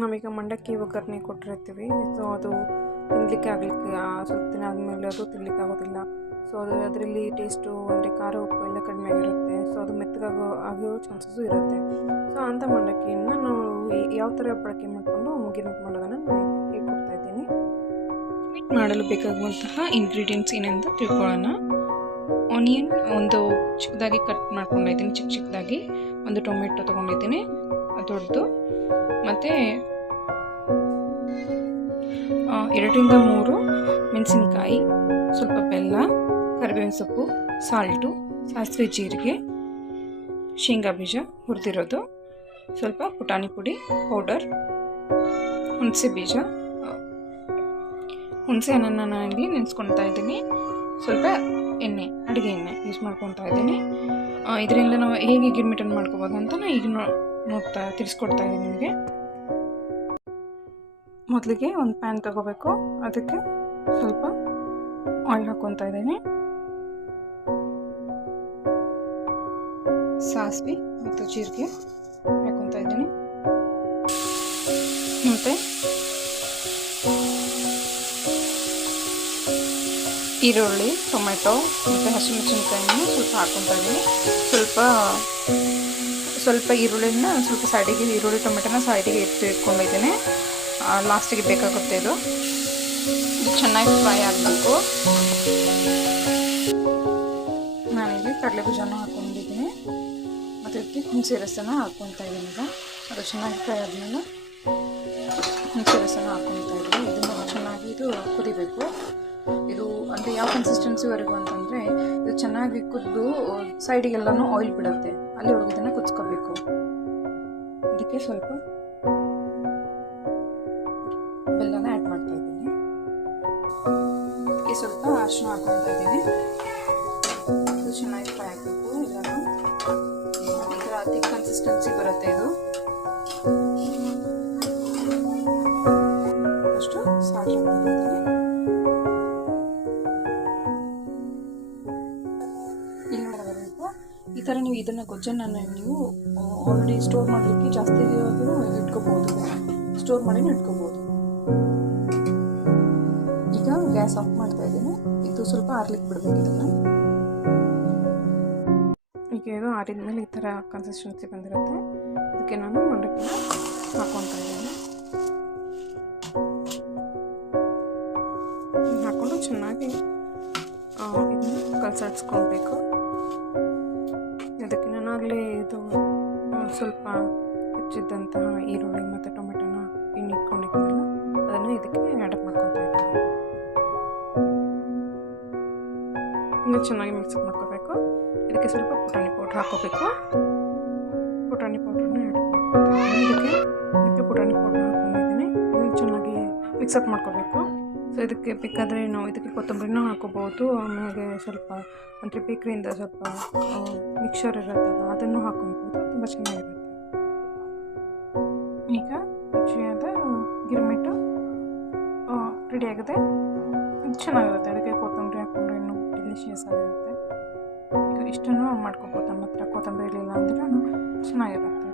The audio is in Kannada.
ನಾವೀಗ ಮಂಡಕ್ಕಿ ಒಗ್ಗರಣೆ ಕೊಟ್ಟಿರ್ತೀವಿ. ಸೊ ಅದು ತಿನ್ನಲಿಕ್ಕೆ ಆಗಲಿಕ್ಕೆ ಸ್ವಲ್ಪ ದಿನ ಆದಮೇಲೆ ಅದು ತಿನ್ನಲಿಕ್ಕೆ ಆಗೋದಿಲ್ಲ. ಸೊ ಅದರಲ್ಲಿ ಟೇಸ್ಟು ಅಂದರೆ ಖಾರ ಉಪ್ಪು ಎಲ್ಲ ಕಡಿಮೆ ಆಗಿರುತ್ತೆ. ಸೊ ಅದು ಆಗೋ ಚಾನ್ಸಸ್ಸು ಇರುತ್ತೆ. ಸೊ ಅಂಥ ಮಂಡಕ್ಕಿಯನ್ನು ನಾವು ಯಾವ ಥರ ಬಳಕೆ ಮಾಡಿಕೊಂಡು ಗಿರ್ಮಿಟ್ ಮಾಡೋದನ್ನು ನಾನು ಹೇಳ್ಕೊಡ್ತಾ ಇದ್ದೀನಿ. ಗಿರ್ಮಿಟ್ ಮಾಡಲು ಬೇಕಾಗುವಂತಹ ಇಂಗ್ರೀಡಿಯೆಂಟ್ಸ್ ಏನೆಂದು ತಿಳ್ಕೊಳ್ಳೋಣ. ಆನಿಯನ್ ಒಂದು ಚಿಕ್ಕದಾಗಿ ಕಟ್ ಮಾಡ್ಕೊಂಡಿದ್ದೀನಿ, ಚಿಕ್ಕದಾಗಿ. ಒಂದು ಟೊಮೆಟೊ ತೊಗೊಂಡಿದ್ದೀನಿ ದೊಡ್ಡದು, ಮತ್ತು 2-3 ಮೆಣಸಿನಕಾಯಿ, ಸ್ವಲ್ಪ ಬೆಲ್ಲ, ಕರಿಬೇವಿನ ಸೊಪ್ಪು, ಸಾಲ್ಟು, ಸಾಸಿವೆ, ಜೀರಿಗೆ, ಶೇಂಗಾ ಬೀಜ ಹುರಿದಿರೋದು, ಸ್ವಲ್ಪ ಪುಟಾಣಿ ಪುಡಿ ಪೌಡರ್, ಹುಣಸೆ ಬೀಜ, ಹುಣಸೆ ಹಣ್ಣನ್ನು ನಾನಿಲ್ಲಿ ನೆನೆಸ್ಕೊಳ್ತಾ ಇದ್ದೀನಿ, ಸ್ವಲ್ಪ ಎಣ್ಣೆ, ಅಡುಗೆ ಎಣ್ಣೆ ಯೂಸ್ ಮಾಡ್ಕೊತಾ ಇದ್ದೀನಿ. ಇದರಿಂದ ನಾವು ಹೇಗೆ ಗಿರ್ಮಿಟನ್ನು ಮಾಡ್ಕೋಬೋದು ಅಂತ ನಾನು ಈಗ ತಿಳಿಸ್ಕೊಡ್ತಾ ಇದ್ದೀನಿ ನಿಮಗೆ. ಮೊದಲಿಗೆ ಒಂದು ಪ್ಯಾನ್ ತಗೋಬೇಕು. ಅದಕ್ಕೆ ಸ್ವಲ್ಪ ಆಯಿಲ್ ಹಾಕ್ಕೊತಾ ಇದ್ದೀನಿ. ಸಾಸಿವೆ ಮತ್ತು ಜೀರಿಗೆ ಹಾಕ್ಕೊತಾ ಇದ್ದೀನಿ. ಮತ್ತು ಈರುಳ್ಳಿ, ಟೊಮೆಟೊ ಮತ್ತು ಹಸಿಮೆಣಸಿನ್ಕಾಯಿನ ಸ್ವಲ್ಪ ಹಾಕ್ಕೊತಾ ಇದ್ದೀನಿ. ಸ್ವಲ್ಪ ಈರುಳ್ಳಿನ ಸ್ವಲ್ಪ ಸೈಡಿಗೆ, ಈರುಳ್ಳಿ ಟೊಮೆಟೊನ ಸೈಡಿಗೆ ಇಟ್ಕೊಂಡಿದ್ದೀನಿ. ಲಾಸ್ಟಿಗೆ ಬೇಕಾಗುತ್ತೆ ಇದು ಚೆನ್ನಾಗಿ ಫ್ರೈ ಆಗಬೇಕು. ನಾನಿಲ್ಲಿ ಕಡಲೆಬೀಜನ ಹಾಕ್ಕೊಂಡಿದ್ದೀನಿ ಮತ್ತು ಇದಕ್ಕೆ ಹುಣಸೆ ರಸನ ಹಾಕ್ಕೊತಾ ಇದ್ದೀನಿ. ಈಗ ಅದು ಚೆನ್ನಾಗಿ ಫ್ರೈ ಆದಮೇಲೆ ಹುಣಸೆ ರಸನ ಹಾಕ್ಕೊತಾ ಇದ್ದೀನಿ. ಇದನ್ನು ಚೆನ್ನಾಗಿ ಇದು ಕುದಿಬೇಕು. ಇದು ಅಂದರೆ ಯಾವ ಕನ್ಸಿಸ್ಟೆನ್ಸಿವರೆಗೂ ಅಂತಂದರೆ ಇದು ಚೆನ್ನಾಗಿ ಕುದ್ದು ಸೈಡಿಗೆಲ್ಲನೂ ಆಯಿಲ್ ಬಿಡುತ್ತೆ, ಅಲ್ಲಿವರೆಗೂ ಇದನ್ನು ಕುದಿಸ್ಕೋಬೇಕು. ಇದಕ್ಕೆ ಸ್ವಲ್ಪ ಬೆಲ್ಲನ ಆ್ಯಡ್ ಮಾಡ್ತಾ ಇದ್ದೀನಿ. ಇದಕ್ಕೆ ಸ್ವಲ್ಪ ಅರಿಶಿನ ಹಾಕ್ಕೊತಾ ಇದ್ದೀನಿ. ಇದು ಚೆನ್ನಾಗಿ ಫ್ರೈ ಆಗಬೇಕು. ಎಲ್ಲನೂ ಈ ಥರ ಥಿಕ್ ಕನ್ಸಿಸ್ಟೆನ್ಸಿ ಬರುತ್ತೆ. ಇದು ಅಷ್ಟು ಸಾಲ್ಟ್ ಹಾಕ್ತಾ ಇದ್ದೀನಿ. ಈ ಥರ ನೀವು ಇದನ್ನು ಗೊಜ್ಜನ್ನು ನೀವು ಆಲ್ರೆಡಿ ಸ್ಟೋರ್ ಮಾಡಲಿಕ್ಕೆ ಜಾಸ್ತಿ ಇಟ್ಕೋಬೋದು, ಸ್ಟೋರ್ ಮಾಡಿ ಇಟ್ಕೋಬೋದು. ಈಗ ಗ್ಯಾಸ್ ಆಫ್ ಮಾಡ್ತಾ ಇದ್ದೀನಿ. ಇದು ಸ್ವಲ್ಪ ಆರ್ಲಿಕ್ಕೆ ಬಿಡಬೇಕು. ಇದನ್ನು ಈಗ ಇದು ಆರಿದ ಮೇಲೆ ಈ ಥರ ಕನ್ಸಿಸ್ಟೆನ್ಸಿ ಬಂದಿರುತ್ತೆ. ಇದಕ್ಕೆ ನಾನು ಮಂಡಕ್ಕಿನ ಹಾಕ್ಕೊತಾ ಇದ್ದೀನಿ. ಹಾಕ್ಕೊಂಡು ಚೆನ್ನಾಗಿ ಇದನ್ನು ಕಲಸಾಡಿಸ್ಕೊಳ್ಬೇಕು. ಇದಕ್ಕೆ ನಾನಾಗಲೇ ಇದು ಸ್ವಲ್ಪ ಹೆಚ್ಚಿದ್ದಂತಹ ಈರುಳ್ಳಿ ಮತ್ತು ಟೊಮೆಟೊನ ಎಣ್ಣೆ ಇಟ್ಕೊಂಡಿದ್ದೀನಲ್ಲ, ಅದನ್ನು ಇದಕ್ಕೆ ಆ್ಯಡ್ ಮಾಡ್ಕೊತಾ ಇದ್ದೀನಿ. ಇನ್ನು ಚೆನ್ನಾಗಿ ಮಿಕ್ಸ್ ಮಾಡ್ಕೋಬೇಕು. ಇದಕ್ಕೆ ಸ್ವಲ್ಪ ಪುಟಾಣಿ ಪೌಡ್ರ್ ಹಾಕ್ಕೋಬೇಕು. ಪುಟಾಣಿ ಪೌಡ್ರನ್ನ ಆ್ಯಡ್ ಮಾಡ್ಕೊತೀನಿ. ಇದಕ್ಕೆ ಪುಟಾಣಿ ಪೌಡ್ರ್ ಹಾಕ್ಕೊಂಡಿದ್ದೀನಿ. ಇದನ್ನು ಚೆನ್ನಾಗಿ ಮಿಕ್ಸಪ್ ಮಾಡ್ಕೋಬೇಕು. ಸೊ ಇದಕ್ಕೆ ಬೇಕಾದರೆ ನಾವು ಇದಕ್ಕೆ ಕೊತ್ತಂಬರಿನೂ ಹಾಕೋಬೋದು. ಆಮೇಲೆ ಸ್ವಲ್ಪ ಅಂದರೆ ಬೇಕ್ರಿಯಿಂದ ಸ್ವಲ್ಪ ಮಿಕ್ಸರ್ ಇರುತ್ತಲ್ಲ ಅದನ್ನು ಹಾಕೊಬೋದು, ತುಂಬ ಚೆನ್ನಾಗಿರುತ್ತೆ. ಈಗ ರುಚಿಯಾದ ಗಿರ್ಮಿಟ್ಟು ರೆಡಿಯಾಗಿದೆ. ಇದು ಚೆನ್ನಾಗಿರುತ್ತೆ. ಅದಕ್ಕೆ ಕೊತ್ತಂಬರಿ ಹಾಕ್ಕೊಂಡ್ರೆ ಇನ್ನೂ ಡೆಲಿಷಿಯಸ್ ಆಗಿರುತ್ತೆ. ಈಗ ಇಷ್ಟನ್ನು ಮಾಡ್ಕೊಬೋದು. ನಮ್ಮ ಹತ್ರ ಕೊತ್ತಂಬರಿ ಇರಲಿಲ್ಲ ಅಂದ್ರೂ ಚೆನ್ನಾಗಿರುತ್ತೆ.